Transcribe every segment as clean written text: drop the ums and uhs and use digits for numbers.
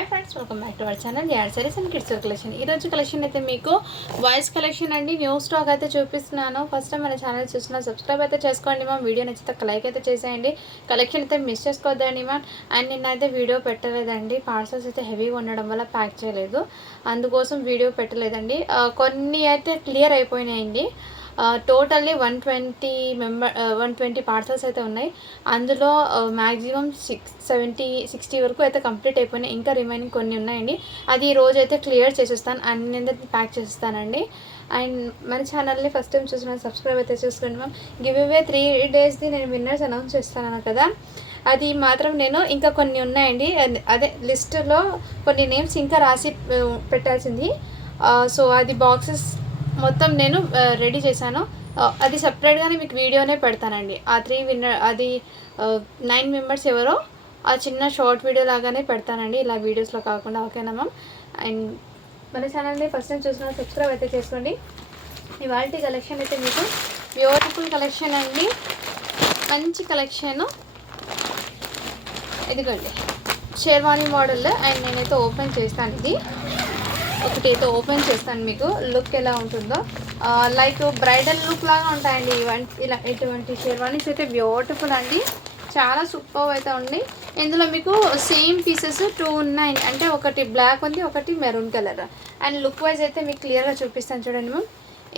Hi friends, welcome back to our channel add saris and kids collection. ఈరోజు collection అయితే మీకు voice collection అండి. New stock అయితే చూపిస్తున్నాను. ఫస్ట్ టైం మన ఛానల్ చూస్తున్నా సబ్స్క్రైబ్ అయితే చేసుకోండి మా. వీడియో నచ్చితే లైక్ అయితే చేసేయండి. కలెక్షన్ అయితే మిస్ చేసుకోవద్దండి మా. అండ్ నిన్నైతే వీడియో పెట్టలేదండి, పార్సల్స్ అయితే హెవీగా ఉండడం వల్ల ప్యాక్ చేయలేదు, అందుకోసం వీడియో పెట్టలేదండి. కొన్ని అయితే క్లియర్ అయిపోయినాయండి. టోటల్లీ 120 పార్సల్స్ అయితే ఉన్నాయి. అందులో మ్యాక్సిమం 60 వరకు అయితే కంప్లీట్ అయిపోయినాయి. ఇంకా రిమైనింగ్ కొన్ని ఉన్నాయండి. అది ఈ రోజు అయితే క్లియర్ చేసేస్తాను, అన్ని ప్యాక్ చేసేస్తానండి. అండ్ మన ఛానల్ని ఫస్ట్ టైం చూసిన సబ్స్క్రైబ్ అయితే చూసుకోండి మ్యామ్. గివ్ అవే 3 డేస్ది నేను విన్నర్స్ అనౌన్స్ చేస్తాను కదా, అది మాత్రం నేను ఇంకా కొన్ని ఉన్నాయండి. అదే లిస్టులో కొన్ని నేమ్స్ ఇంకా రాసి పెట్టాల్సింది. సో అది బాక్సెస్ మొత్తం నేను రెడీ చేశాను. అది సపరేట్గానే మీకు వీడియోనే పెడతానండి. ఆ 3 విన్నర్, అది 9 మెంబర్స్ ఎవరో ఆ చిన్న షార్ట్ వీడియో లాగానే పెడతానండి, ఇలా వీడియోస్లో కాకుండా. ఓకేనా మ్యామ్? అండ్ మన ఛానల్ని ఫస్ట్ టైం చూసిన సబ్స్క్రైబ్ అయితే చేసుకోండి. ఇవాళ కలెక్షన్ అయితే మీకు బ్యూటిఫుల్ కలెక్షన్ అండి, మంచి కలెక్షను. ఇదిగోండి షేర్వానీ మోడల్. అండ్ నేనైతే ఓపెన్ చేస్తాను, ఇది ఒకటి అయితే ఓపెన్ చేస్తాను, మీకు లుక్ ఎలా ఉంటుందో. లైక్ బ్రైడల్ లుక్ లాగా ఉంటాయండి ఇలా ఇటువంటి షేర్వానీస్ అయితే బ్యూటిఫుల్ అండి, చాలా సూపర్ అయితే ఉంది. ఇందులో మీకు సేమ్ పీసెస్ 2 ఉన్నాయి, అంటే ఒకటి బ్లాక్ ఉంది, ఒకటి maroon colour. And look wise అయితే మీకు క్లియర్గా చూపిస్తాను చూడండి మ్యామ్.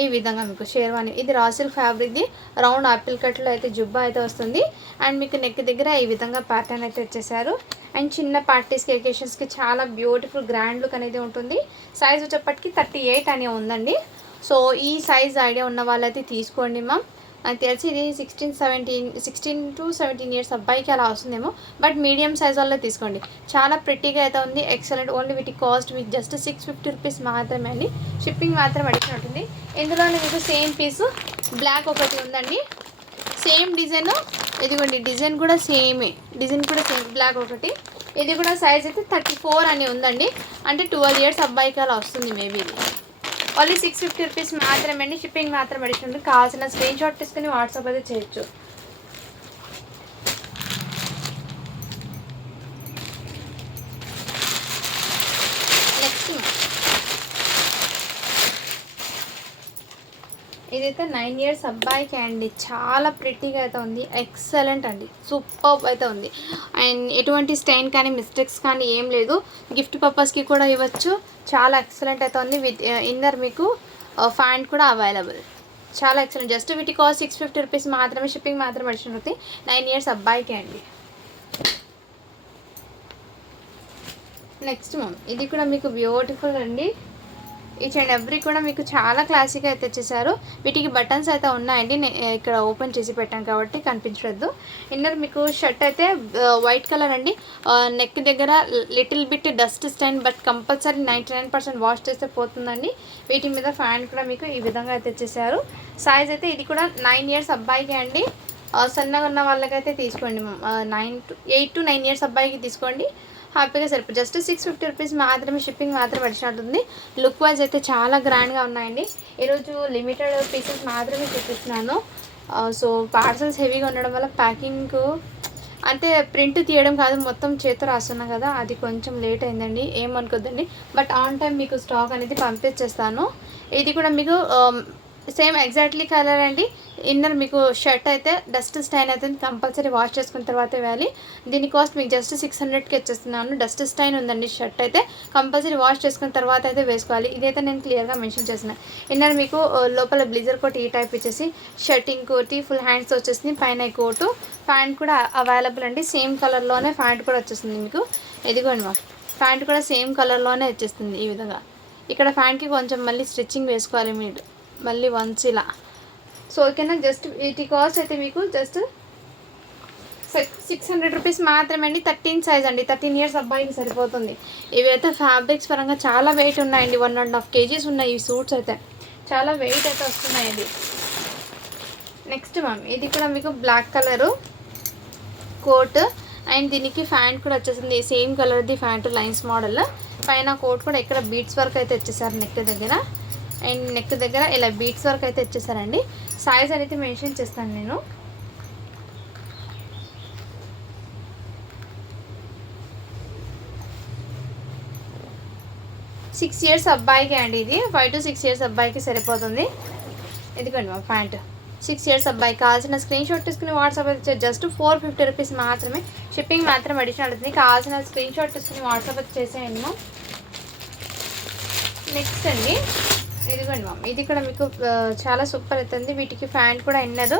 ఈ విధంగా మీకు షేర్వానీ, ఇది రా సిల్క్ ఫ్యాబ్రిక్ది, రౌండ్ ఆపిల్ కట్లో అయితే జుబ్బా అయితే వస్తుంది. అండ్ మీకు నెక్ దగ్గర ఈ విధంగా ప్యాటర్న్ అయితే ఇచ్చేసారు. అండ్ చిన్న పార్టీస్కి, ఎకేషన్స్కి చాలా బ్యూటిఫుల్ గ్రాండ్ లుక్ అనేది ఉంటుంది. సైజ్ వచ్చేప్పటికి 38 అనే ఉందండి. సో ఈ సైజ్ ఐడియా ఉన్న వాళ్ళైతే తీసుకోండి మ్యామ్. నాకు తెలిసి ఇది 16 to 17 ఇయర్స్ అబ్బాయికి అలా వస్తుందేమో, బట్ మీడియం సైజ్ వల్ల తీసుకోండి. చాలా ప్రిట్టీగా అయితే ఉంది, ఎక్సలెంట్. ఓన్లీ వీటి కాస్ట్ మీకు జస్ట్ 650 రూపీస్ మాత్రమే అండి. షిప్పింగ్ మాత్రం అడిగిన ఉంటుంది. ఇందులోనే మీకు సేమ్ పీసు బ్లాక్ ఒకటి ఉందండి, సేమ్ డిజైన్. ఇదిగోండి డిజైన్ కూడా సేమే, డిజైన్ కూడా సేమ్ బ్లాక్ ఒకటి. ఇది కూడా సైజ్ అయితే 34 అని ఉందండి, అంటే 12 ఇయర్స్ అబ్బాయికి అలా వస్తుంది మేబీ. ఇది ఓన్లీ 650 రూపీస్ మాత్రమే అండి. షిప్పింగ్ మాత్రం అడిగినట్టు. కావాల్సిన స్క్రీన్ షాట్ తీసుకుని వాట్సాప్ అయితే చేయొచ్చు. నెక్స్ట్ ఇదైతే 9 ఇయర్స్ అబ్బాయికి అండి, చాలా ప్రిటీగా అయితే ఉంది, ఎక్సలెంట్ అండి, సూపర్ అయితే ఉంది. అండ్ ఎటువంటి స్టైన్ కానీ మిస్టేక్స్ కానీ ఏం లేదు. గిఫ్ట్ పర్పస్కి కూడా ఇవ్వచ్చు, చాలా ఎక్సలెంట్ అయితే ఉంది. విత్ ఇన్నర్ మీకు ఫ్యాంట్ కూడా అవైలబుల్, చాలా ఎక్సలెంట్. జస్ట్ వీటి కాస్ట్ 650 రూపీస్ మాత్రమే. షిప్పింగ్ మాత్రం అడిషన్ అవుతుంది. 9 ఇయర్స్ అబ్బాయికి అండి. నెక్స్ట్ మ్యామ్, ఇది కూడా మీకు బ్యూటిఫుల్ అండి. ఈచ్ అండ్ ఎవ్రీ కూడా మీకు చాలా క్లాసిక్గా అయితే తెచ్చేసారు. వీటికి బటన్స్ అయితే ఉన్నాయండి, ఇక్కడ ఓపెన్ చేసి పెట్టాను కాబట్టి కనిపించలేదు. ఇన్నర్ మీకు షర్ట్ అయితే వైట్ కలర్ అండి. నెక్ దగ్గర little bit dust stain, but compulsory 99% wash చేస్తే పోతుందండి. వీటి మీద ఫ్యాన్ కూడా మీకు ఈ విధంగా అయితే తెచ్చేసారు. సైజ్ అయితే ఇది కూడా 9 ఇయర్స్ అబ్బాయికి అండి. సన్నగా ఉన్న వాళ్ళకైతే తీసుకోండి. 8 to 9 ఇయర్స్ అబ్బాయికి తీసుకోండి, హ్యాపీగా సరిపోతుంది. జస్ట్ 650 రూపీస్ మాత్రమే. షిప్పింగ్ మాత్రం పడిచినట్టుంది. లుక్ వైజ్ అయితే చాలా గ్రాండ్గా ఉన్నాయండి. ఈరోజు లిమిటెడ్ పీసెస్ మాత్రమే చూపిస్తున్నాను. సో పార్సల్స్ హెవీగా ఉండడం వల్ల ప్యాకింగ్ అంటే ప్రింట్ తీయడం కాదు, మొత్తం చేత రాస్తున్నా కదా, అది కొంచెం లేట్ అయిందండి, ఏమనుకోద్దండి. బట్ ఆన్ టైం మీకు స్టాక్ అనేది పంపించేస్తాను. ఇది కూడా మీకు సేమ్ ఎగ్జాక్ట్లీ కలర్ అండి. ఇన్నర్ మీకు షర్ట్ అయితే డస్ట్ స్టైన్ అయితే కంపల్సరీ వాష్ చేసుకున్న తర్వాత వేయాలి. దీని కాస్ట్ మీకు జస్ట్ 600కి ఇచ్చేస్తున్నాను. డస్ట్ స్టైన్ ఉందండి, షర్ట్ అయితే కంపల్సరీ వాష్ చేసుకున్న తర్వాత అయితే వేసుకోవాలి. ఇదైతే నేను క్లియర్గా మెన్షన్ చేసిన. ఇన్నర్ మీకు లోపల బ్లేజర్ కోట్ ఈ టైప్ ఇచ్చేసి, షర్ట్ ఇంకోటి ఫుల్ హ్యాండ్స్ వచ్చేసింది, పైన కోటు, ప్యాంట్ కూడా అవైలబుల్ అండి. సేమ్ కలర్లోనే ప్యాంట్ కూడా వచ్చేస్తుంది మీకు. ఇదిగోండి మా ప్యాంట్ కూడా సేమ్ కలర్లోనే వచ్చేస్తుంది ఈ విధంగా. ఇక్కడ ప్యాంట్కి కొంచెం మళ్ళీ స్టిచ్చింగ్ వేసుకోవాలి మీరు మళ్ళీ వన్స్ ఇలా. సో ఓకేనా, జస్ట్ వీటి కాస్ట్ అయితే మీకు జస్ట్ 600 రూపీస్ మాత్రమే అండి. 13 సైజ్ అండి, 13 ఇయర్స్ అబ్బాయికి సరిపోతుంది. ఇవి అయితే ఫ్యాబ్రిక్స్ పరంగా చాలా వెయిట్ ఉన్నాయండి, 1.5 kgs ఉన్నాయి ఈ సూట్స్ అయితే, చాలా వెయిట్ అయితే వస్తున్నాయి. ఇది నెక్స్ట్ మ్యామ్, ఇది కూడా మీకు బ్లాక్ కలరు కోట్, అండ్ దీనికి ఫ్యాంట్ కూడా వచ్చేసింది సేమ్ కలర్ది ఫ్యాంట్, లైన్స్ మోడల్. పైన కోట్ కూడా ఇక్కడ బీట్స్ వర్క్ అయితే వచ్చేసారు నెక్ దగ్గర. అండ్ నెక్ దగ్గర ఇలా బీట్స్ వర్క్ అయితే వచ్చేసారండి. సైజ్ అనేది మెన్షన్ చేస్తాను నేను. 6 ఇయర్స్ అబ్బాయికి అండి, ఇది 5 to 6 ఇయర్స్ అబ్బాయికి సరిపోతుంది. ఎందుకండి మా ప్యాంట్ 6 ఇయర్స్ అబ్బాయి కావాల్సిన స్క్రీన్ షాట్ తీసుకుని వాట్సాప్ అయితే జస్ట్ 450 రూపీస్ మాత్రమే, షిప్పింగ్ మాత్రం అడిషనల్ అవుతుంది. కావాల్సిన స్క్రీన్ షాట్ తీసుకుని వాట్సాప్ అయితే చేసేయండి మ్యామ్. నెక్స్ట్ అండి ఇదిగోండి మ్యామ్, ఇది కూడా మీకు చాలా సూపర్ అవుతుంది. వీటికి ప్యాంట్ కూడా ఇన్నర్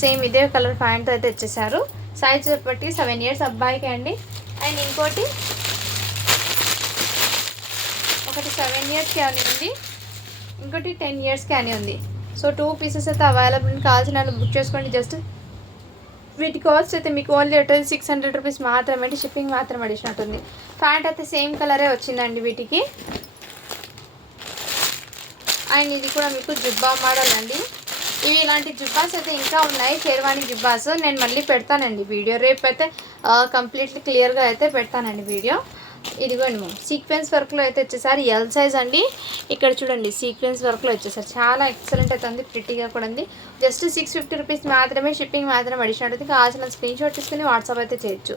సేమ్ ఇదే కలర్ ప్యాంట్ అయితే ఇచ్చేసారు. సైజ్ బట్టి 7 ఇయర్స్ అబ్బాయికి అండి. అండ్ ఇంకోటి ఒకటి 7 ఇయర్స్కి అని ఉంది, ఇంకోటి 10 ఇయర్స్కి అని ఉంది. సో 2 పీసెస్ అయితే అవైలబుల్, కావాల్సిన వాళ్ళు బుక్ చేసుకోండి. జస్ట్ వీటి కాస్ట్ అయితే మీకు ఓన్లీ 600 రూపీస్ మాత్రమే, షిప్పింగ్ మాత్రం అడిషనల్ ఉంటుంది. ప్యాంట్ అయితే సేమ్ కలరే వచ్చిందండి వీటికి. అండ్ ఇది కూడా మీకు జుబ్బా మోడల్ అండి. ఇవి ఇలాంటి జుబ్బాస్ అయితే ఇంకా ఉన్నాయి, షేర్వాణి జుబ్బాస్. నేను మళ్ళీ పెడతానండి వీడియో, రేపు అయితే కంప్లీట్లీ క్లియర్గా అయితే పెడతానండి వీడియో. ఇదిగోండి మ్యామ్, సీక్వెన్స్ వర్క్లో అయితే వచ్చేసారి ఎల్ సైజ్ అండి. ఇక్కడ చూడండి సీక్వెన్స్ వర్క్లో వచ్చేసారి, చాలా ఎక్సలెంట్ అయితే ఉంది, ప్రిటీగా కూడా ఉంది. జస్ట్ 650 రూపీస్ మాత్రమే, షిప్పింగ్ మాత్రం అడిషనల్ అవుతుంది. కావాల్సిన స్క్రీన్ షాట్ తీసుకుని వాట్సాప్ అయితే చేయొచ్చు.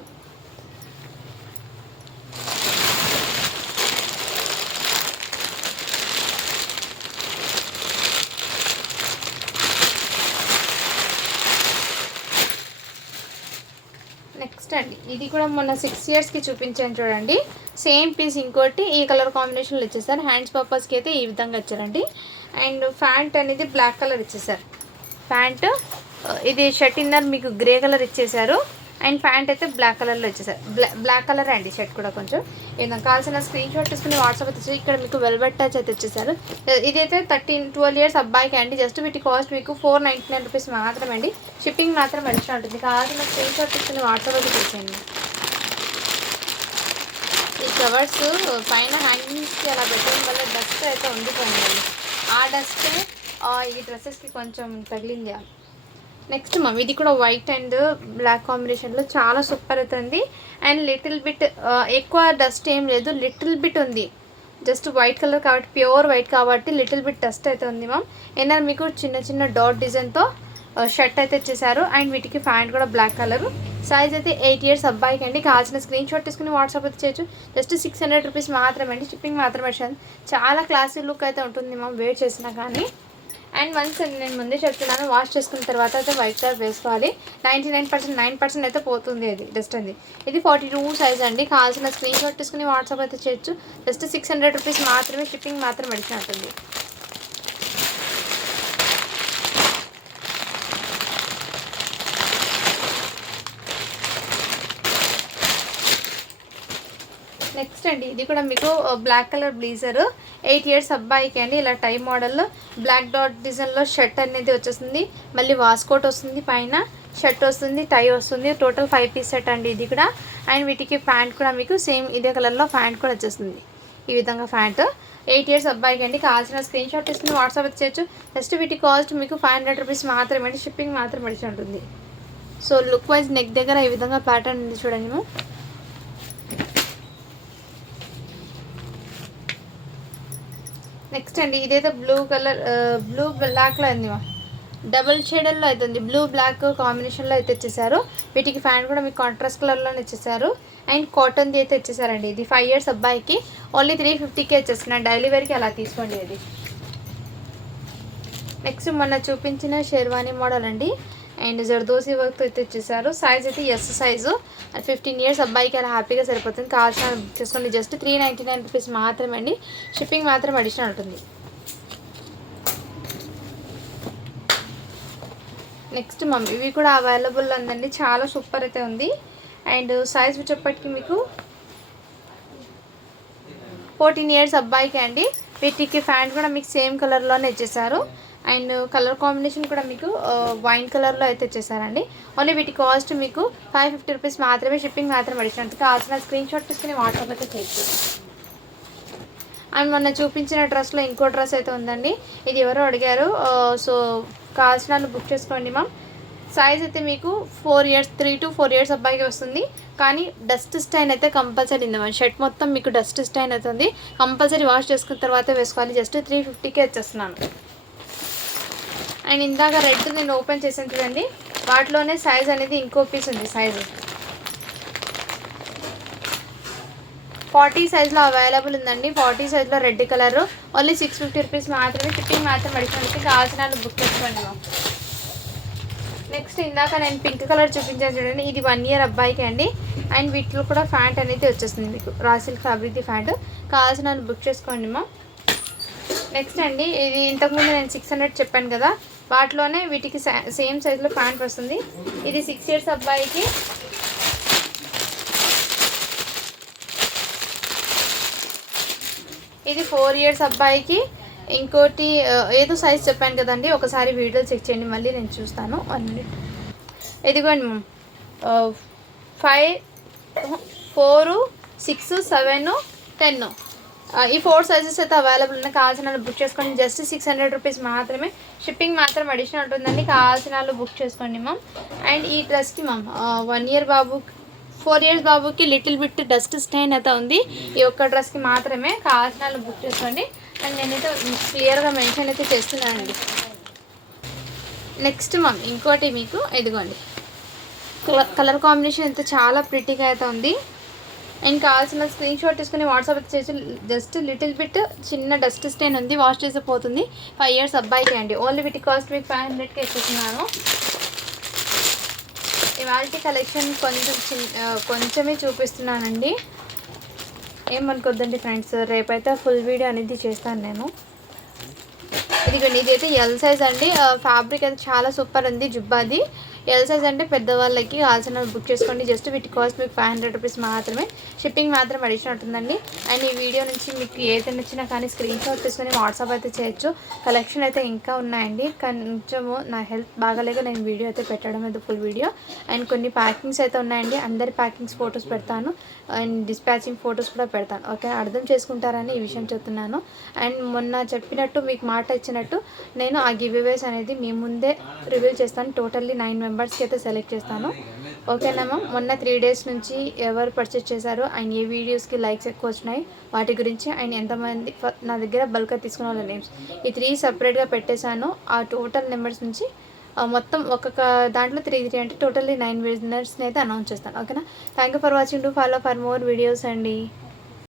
నెక్స్ట్ అండి ఇది కూడా మొన్న 6 ఇయర్స్కి చూపించాను చూడండి, సేమ్ పీస్ ఇంకోటి ఈ కలర్ కాంబినేషన్లో ఇచ్చేసారు. హ్యాండ్స్ పర్పస్కి అయితే ఈ విధంగా ఇచ్చారండి. అండ్ ప్యాంట్ అనేది బ్లాక్ కలర్ ఇచ్చేసారు. ప్యాంట్ ఇది షర్ట్ ఇన్నర్ మీకు గ్రే కలర్ ఇచ్చేసారు. అండ్ ప్యాంట్ అయితే బ్లాక్ కలర్లో ఇచ్చేసారు. బ్లాక్ కలర్ అండి షర్ట్ కూడా. కొంచెం ఏదైనా కావాల్సిన స్క్రీన్ షాట్ తీసుకుని వాట్సాప్ అయితే ఇక్కడ మీకు వెల్వెట్ టచ్ అయితే ఇచ్చేసారు. ఇదైతే 12 ఇయర్స్ అబ్బాయికి అండి. జస్ట్ వీటి కాస్ట్ మీకు 499 రూపీస్ మాత్రమే అండి, షిప్పింగ్ మాత్రం అడిషనల్ ఉంటుంది. కావాల్సిన స్క్రీన్ షాట్ తీసుకుని వాట్సాప్ అయితే చేసేయండి. ఈ కవర్స్ పైన హ్యాంగింగ్స్కి అలా పెట్టడం వల్ల డస్ట్ అయితే ఉండిపోయిందండి. ఆ డస్టే ఈ డ్రెస్సెస్కి కొంచెం తగిలింది. నెక్స్ట్ మ్యామ్ ఇది కూడా వైట్ అండ్ బ్లాక్ కాంబినేషన్లో చాలా సూపర్ అవుతుంది. అండ్ లిటిల్ బిట్ ఎక్కువ డస్ట్ ఏం లేదు, లిటిల్ బిట్ ఉంది. జస్ట్ వైట్ కలర్ కాబట్టి, ప్యూర్ వైట్ కాబట్టి లిటిల్ బిట్ డస్ట్ అయితే ఉంది మ్యామ్. ఏదైనా మీకు చిన్న చిన్న డాట్ డిజైన్తో షర్ట్ అయితే ఇచ్చేసారు. అండ్ వీటికి ప్యాంట్ కూడా బ్లాక్ కలర్. సైజ్ అయితే 8 ఇయర్స్ అబ్బాయికి అండి. కావాల్సిన స్క్రీన్ షాట్ తీసుకుని వాట్సాప్ అయితే చేయొచ్చు. జస్ట్ 600 రూపీస్ మాత్రమే అండి, షిప్పింగ్ మాత్రమే. చాలా క్లాసీ లుక్ అయితే ఉంటుంది మ్యామ్ వేర్ చేసినా కానీ. అండ్ వన్స్ నేను ముందే చెప్తున్నాను, వాష్ చేసుకున్న తర్వాత అయితే వైట్ కలర్ వేసుకోవాలి. 99% అయితే పోతుంది అది డస్ట్ అండి. ఇది 42 సైజ్ అండి. కావాల్సిన స్క్రీన్ షాట్ తీసుకుని వాట్సాప్ అయితే చేయొచ్చు. జస్ట్ 600 రూపీస్ మాత్రమే, షిప్పింగ్ మాత్రం అడిషనల్ ఉంటుంది. నెక్స్ట్ అండి ఇది కూడా మీకు బ్లాక్ కలర్ బ్లీజర్ 8 ఇయర్స్ అబ్బాయికి అండి. ఇలా టై మోడల్లో బ్లాక్ డాట్ డిజైన్లో షర్ట్ అనేది వచ్చేస్తుంది. మళ్ళీ వాస్కోట్ వస్తుంది, పైన షర్ట్ వస్తుంది, టై వస్తుంది. టోటల్ 5 పీస్ సెట్ అండి ఇది కూడా. అండ్ వీటికి ప్యాంట్ కూడా మీకు సేమ్ ఇదే కలర్లో ప్యాంట్ కూడా వచ్చేస్తుంది. ఈ విధంగా ప్యాంట్ 8 ఇయర్స్ అబ్బాయికి అండి. కావాల్సిన స్క్రీన్ షాట్ తీసుకుని వాట్సాప్ చేయొచ్చు. జస్ట్ వీటి కాస్ట్ మీకు 500 రూపీస్ మాత్రమే అండి, షిప్పింగ్ మాత్రం అడిచి ఉంటుంది. సో లుక్ వైజ్ నెక్ దగ్గర ఈ విధంగా ప్యాటర్న్ ఉంది చూడండి మేము. నెక్స్ట్ అండి ఇదైతే బ్లూ కలర్ బ్లూ బ్లాక్లో ఉంది, డబుల్ షేడల్లో అయితే ఉంది. బ్లూ బ్లాక్ కాంబినేషన్లో అయితే ఇచ్చేసారు. వీటికి ఫ్యాంట్ కూడా మీకు కాంట్రాస్ట్ కలర్లోనే ఇచ్చేసారు. అండ్ కాటన్ది అయితే ఇచ్చేసారండి. ఇది 5 ఇయర్స్ అబ్బాయికి ఓన్లీ 350కే ఇచ్చేస్తున్నాను. డైలీ వేర్కి అలా తీసుకోండి అది. నెక్స్ట్ మొన్న చూపించిన షెర్వానీ మోడల్ అండి. అండ్ జర్దోసి వర్క్ అయితే ఇచ్చేసారు. సైజ్ అయితే ఎస్ సైజు. 15 ఇయర్స్ అబ్బాయికి అలా హ్యాపీగా సరిపోతుంది. కావాల్సిన బుక్ చేసుకోండి. జస్ట్ 399 రూపీస్ మాత్రమే అండి, షిప్పింగ్ మాత్రం అడిషనల్ ఉంటుంది. నెక్స్ట్ మమ్ ఇవి కూడా అవైలబుల్ ఉందండి, చాలా సూపర్ అయితే ఉంది. అండ్ సైజ్ వచ్చేప్పటికి మీకు 14 ఇయర్స్ అబ్బాయికి అండి. వీటికి ప్యాంట్ కూడా మీకు సేమ్ కలర్లోనే ఇచ్చేసారు. అండ్ కలర్ కాంబినేషన్ కూడా మీకు వైన్ కలర్లో అయితే ఇచ్చేసారండి. ఓన్లీ వీటి కాస్ట్ మీకు 550 రూపీస్ మాత్రమే, షిప్పింగ్ మాత్రం అడిషనల్. కావాల్సిన స్క్రీన్ షాట్ తీసుకుని వాట్సాప్ అయితే చేయొచ్చు. అండ్ మొన్న చూపించిన డ్రెస్లో ఇంకో డ్రెస్ అయితే ఉందండి. ఇది ఎవరో అడిగారు, సో కావాల్సిన వాళ్ళు బుక్ చేసుకోండి మ్యామ్. సైజ్ అయితే మీకు 3 to 4 ఇయర్స్ అబ్బాయికి వస్తుంది. కానీ డస్ట్ స్టైన్ అయితే కంపల్సరీ ఉంది మ్యామ్. షర్ట్ మొత్తం మీకు డస్ట్ స్టైన్ అవుతుంది, కంపల్సరీ వాష్ చేసుకున్న తర్వాత వేసుకోవాలి. జస్ట్ 350కే ఇచ్చేస్తున్నాను. అండ్ ఇందాక రెడ్ నేను ఓపెన్ చేసాను చూడండి, వాటిలోనే సైజ్ అనేది ఇంకో పీస్ ఉంది. సైజు 40 సైజ్లో అవైలబుల్ ఉందండి. 40 సైజ్లో రెడ్ కలర్ ఓన్లీ 650 రూపీస్ మాత్రమే. షిప్పింగ్ మాత్రం అడిషనల్కి కావాల్సిన బుక్ చేసుకోండి. నెక్స్ట్ ఇందాక నేను పింక్ కలర్ చూపించాను చూడండి, ఇది 1 ఇయర్ అబ్బాయికి అండి. అండ్ వీటిలో కూడా ఫ్యాంట్ అనేది వచ్చేస్తుంది మీకు, రా సిల్క్ ఫ్యాబ్రిక్ ఫ్యాంట్. కావాల్సిన బుక్ చేసుకోండి మా. నెక్స్ట్ అండి ఇది ఇంతకుముందు నేను 600 చెప్పాను కదా, వాటిలోనే వీటికి సేమ్ సైజులో ప్యాంట్ వస్తుంది. ఇది 6 ఇయర్స్ అబ్బాయికి. ఇది 4 ఇయర్స్ అబ్బాయికి. ఇంకోటి ఏదో సైజ్ చెప్పాను కదండి, ఒకసారి వీడియో చెక్ చేయండి, మళ్ళీ నేను చూస్తాను. 1 మినిట్. ఇదిగోండి 5, 4, 6, 7, 10 ఈ 4 సైజెస్ అయితే అవైలబుల్ ఉన్నాయి. కావాల్సిన వాళ్ళు బుక్ చేసుకోండి. జస్ట్ 600 రూపీస్ మాత్రమే. షిప్పింగ్ మాత్రం అడిషనల్ ఉంటుందండి. కావాల్సిన వాళ్ళు బుక్ చేసుకోండి మ్యామ్. అండ్ ఈ డ్రెస్కి మ్యామ్ 1 ఇయర్ బాబు, 4 ఇయర్స్ బాబుకి లిటిల్ బిట్ డస్ట్ స్టైన్ అయితే ఉంది. ఈ ఒక్క డ్రెస్కి మాత్రమే. కావాల్సిన వాళ్ళు బుక్ చేసుకోండి. అండ్ నేనైతే క్లియర్గా మెన్షన్ అయితే చేస్తున్నానండి. నెక్స్ట్ మ్యామ్ ఇంకోటి మీకు ఇదిగోండి, కలర్ కాంబినేషన్ అయితే చాలా ప్రిటీగా అయితే ఉంది. అండ్ కావాల్సిన స్క్రీన్ షాట్ తీసుకుని వాట్సాప్ అయితే చేసి, జస్ట్ లిటిల్ బిట్ చిన్న డస్ట్ స్టైన్ ఉంది, వాష్ చేస్తే పోతుంది. 5 ఇయర్స్ అబ్బాయికి అండి. ఓన్లీ వీటి కాస్ట్ మీకు 500కి ఎక్కుతున్నాను. ఇవాళ కలెక్షన్ కొంచెమే చూపిస్తున్నానండి, ఏమనుకోద్దండి ఫ్రెండ్స్. రేపైతే ఫుల్ వీడియో అనేది చేస్తాను నేను. ఇదిగోండి ఇది అయితే ఎల్ సైజ్ అండి. ఫ్యాబ్రిక్ అయితే చాలా సూపర్ ఉంది, జుబ్బాది. ఎల్ సైజ్ అంటే పెద్దవాళ్ళకి కావాల్సిన బుక్ చేసుకోండి. జస్ట్ వీటి కాస్ట్ మీకు 500 రూపీస్ మాత్రమే. షిప్పింగ్ మాత్రం అడిషనల్ ఉంటుందండి. అండ్ ఈ వీడియో నుంచి మీకు ఏదైనా నచ్చినా కానీ స్క్రీన్ షాట్ తీసుకొని వాట్సాప్ అయితే చేయొచ్చు. కలెక్షన్ అయితే ఇంకా ఉన్నాయండి. కొంచెము నా హెల్త్ బాగాలేక నేను వీడియో అయితే పెట్టడం అయితే ఫుల్ వీడియో. అండ్ కొన్ని ప్యాకింగ్స్ అయితే ఉన్నాయండి. అందరి ప్యాకింగ్స్ ఫొటోస్ పెడతాను అండ్ డిస్పాచింగ్ ఫొటోస్ కూడా పెడతాను. ఓకే, అర్థం చేసుకుంటారని ఈ విషయం చెప్తున్నాను. అండ్ మొన్న చెప్పినట్టు మీకు మాట ఇచ్చినట్టు నేను ఆ గివ్ అవేస్ అనేది మీ ముందే రివీల్ చేస్తాను. టోటల్లీ 9 మెంబర్స్కి అయితే సెలెక్ట్ చేస్తాను. ఓకేనా మ్యామ్. మొన్న 3 డేస్ నుంచి ఎవరు పర్చేస్ చేశారు అండ్ ఏ వీడియోస్కి లైక్స్ ఎక్కువ వచ్చినాయి వాటి గురించి, అండ్ ఎంతమంది నా దగ్గర బల్క్గా తీసుకున్న వాళ్ళ నేమ్స్ ఈ 3 సపరేట్గా పెట్టేశాను. ఆ టోటల్ నెంబర్స్ నుంచి మొత్తం ఒక్కొక్క దాంట్లో 3 అంటే టోటల్లీ 9 విన్నర్స్ని అయితే అనౌన్స్ చేస్తాను. ఓకేనా. Thank you for watching. To follow for more videos అండి.